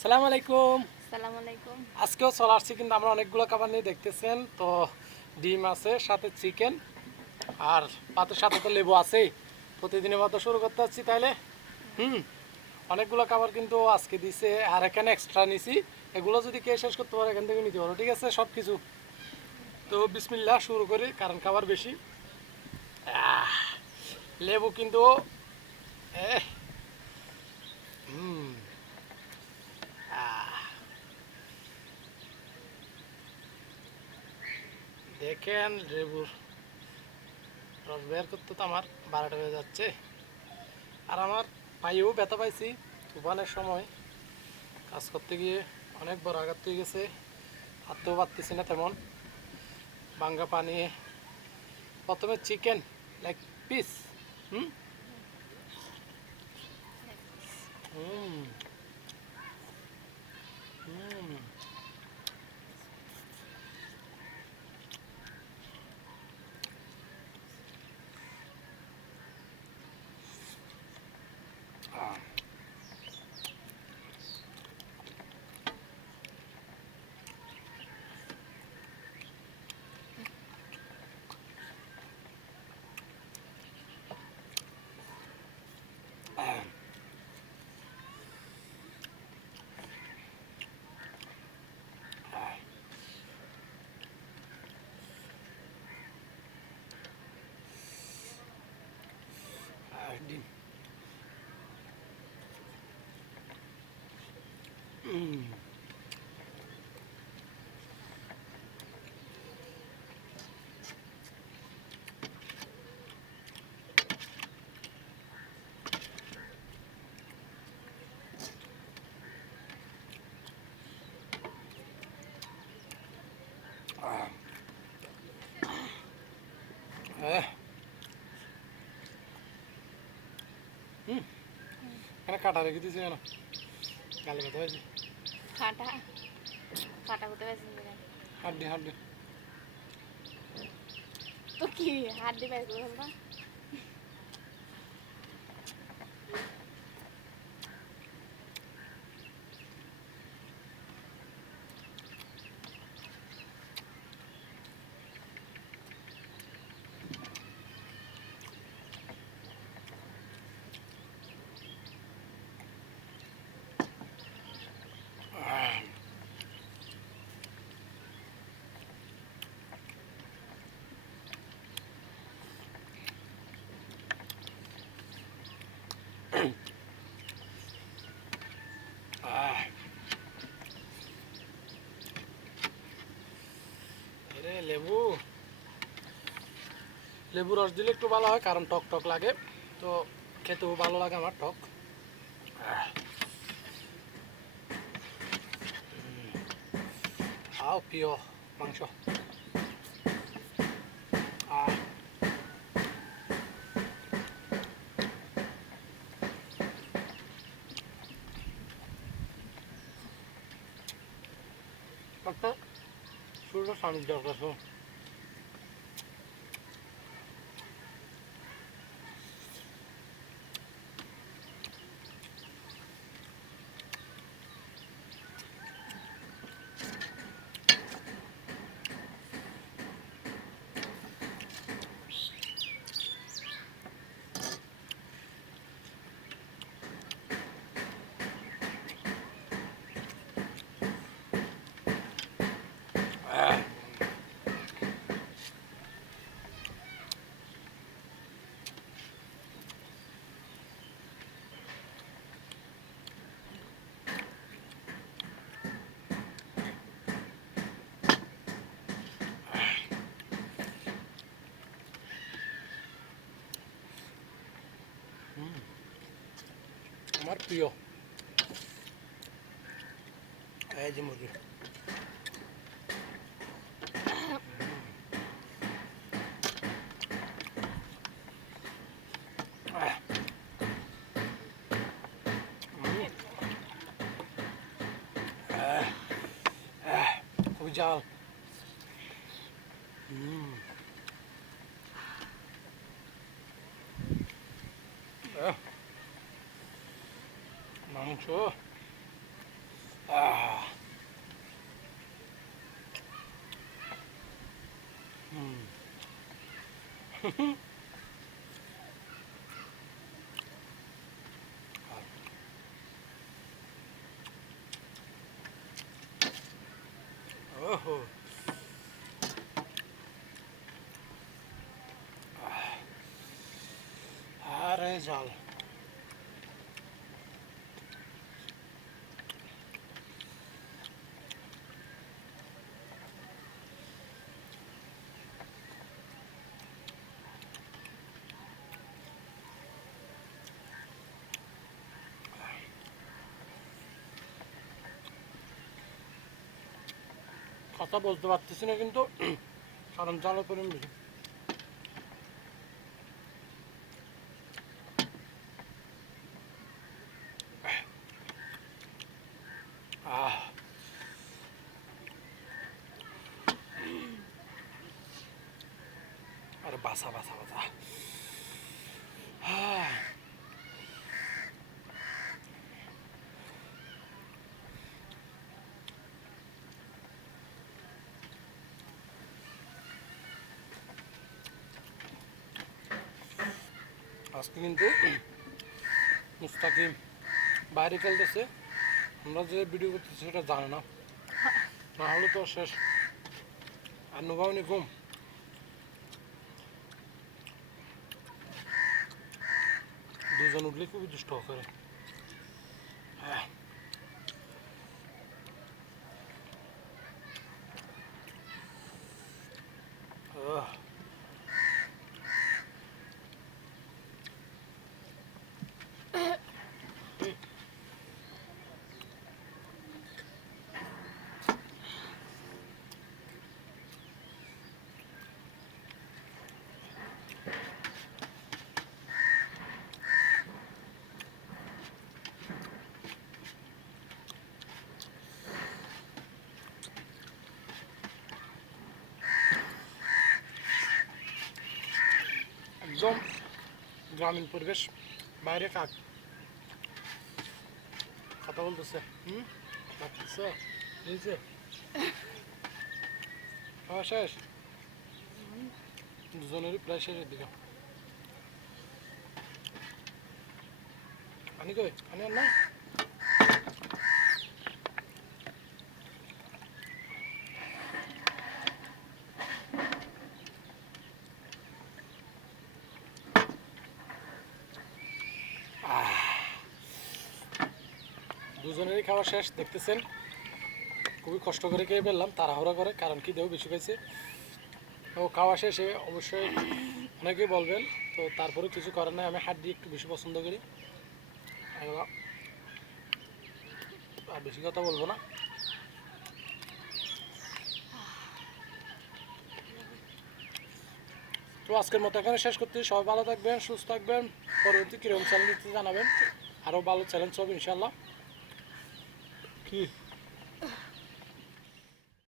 সালাম আলাইকুম। আসসালামু আলাইকুম। আজকেও চলে আসছি, কিন্তু আমরা অনেকগুলো খাবার নিয়ে দেখতেছেন তো। ডিম আছে, সাথে চিকেন, আর পাতের সাথে তো লেবু আছেই। প্রতিদিনের মতো শুরু করতে হচ্ছি তাইলে। হুম অনেকগুলো খাবার কিন্তু আজকে দিছে, আর এখানে এক্সট্রা নিছি। এগুলো যদি কে শেষ করতে পারে এখান থেকে নিতে পারো, ঠিক আছে সব কিছু। তো বিসমিল্লাহ শুরু করি, কারণ খাবার বেশি। আহ, লেবু কিন্তু এহ, হুম আহ, দেখেন লেবুর রস বের করতে তো আমার 12টা হয়ে যাচ্ছে। আর আমার পায়েও ব্যথা পাইছি তুফানের সময় কাজ করতে গিয়ে, অনেক বড় আঘাত হয়ে গেছে। হাঁটতেও পারতেছি না তেমন। ভাঙ্গা পানি, প্রথমে চিকেন লেগ পিস। হুম হুম হুম আহ, আহ, আহ, ডিম। হুম আহ, আহ, হুম এখানে কাটা রেখে দিয়েছি কেন? গালে ব্যথা হয়েছে। কাটা কাটা করতে পারছেন কিনা? হাড্ডি হাড্ডি। তো কি হাড্ডি বের করে ফেলবা? আহ, আহ, আরে লেবু, লেবু রস দিলে একটু ভালো হয়, কারণ টক টক লাগে তো। খেতেও ভালো লাগে আমার টক। আহ, খাও প্রিয় মাংস। আহ, একটা শুরুটা স্বামীর দরকার তো। আহ, আমার প্রিয় এই যে মুরগি। আহ, উম, আহ, আহ, খুবই জাল। উম, আহ, মাংস ওহো আরে জাল কথা বলতে পারতেছি না কিন্তু কারণ জালের পরিমাণ বেশি আহ আরে বাসা বাসা বাসা আজকে কিন্তু মুস্তাকিম বাইরে খেলতেছে আমরা যে ভিডিও করতেছি সেটা জানে না না হলে তো শেষ আর নুবাউনি ঘুম দুজন উঠলে খুবই দুষ্ট করে হ্যাঁ একদম গ্রামীণ পরিবেশ বাইরে কাক কথা বলতেছে ডাকতেছে বুঝছে খাওয়া শেষ দুজনেরই প্রায় শেষের দিকে পানি কই পানি আর নাই দুজনেরই খাওয়া শেষ দেখতেছেন খুবই কষ্ট করে খেয়ে ফেললাম তাড়াহুড়া করে কারণ কি দেহ বেশি খাইছে ও খাওয়া শেষে অবশ্যই অনেকেই বলবেন তো তারপরে কিছু করার নাই আমি হাড্ডি একটু বেশি পছন্দ করি আর বেশি কথা বলবো না তো আজকের মতো এখানে শেষ করতে সবাই ভালো থাকবেন সুস্থ থাকবেন পরবর্তী কিরকম চ্যানেল দিতে জানাবেন আরও ভালো চ্যালেঞ্জ হবে ইনশাল্লাহ কি